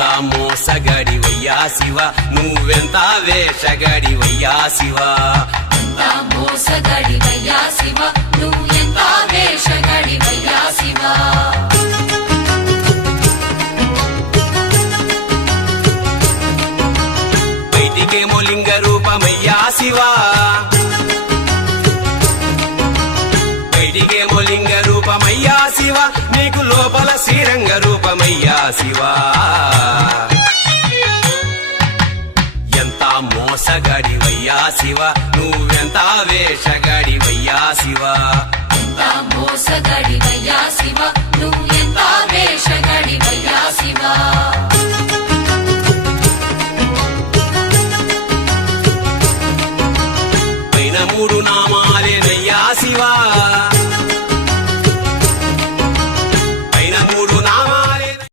అంతా మోసగాడివయ్యా శివ నువ్వెంత వేషగాడివయ్యా శివ అంతా మోసగాడివయ్యా శివ నువ్వు ఎంత వేషగాడివయ్యా శివ బయటికేమో లింగ రూపమయ్యా శివ బయటికేమో లింగ రూపమయ్యా శివ నీకు లోపల శ్రీరంగ రూపమయ్యా శివ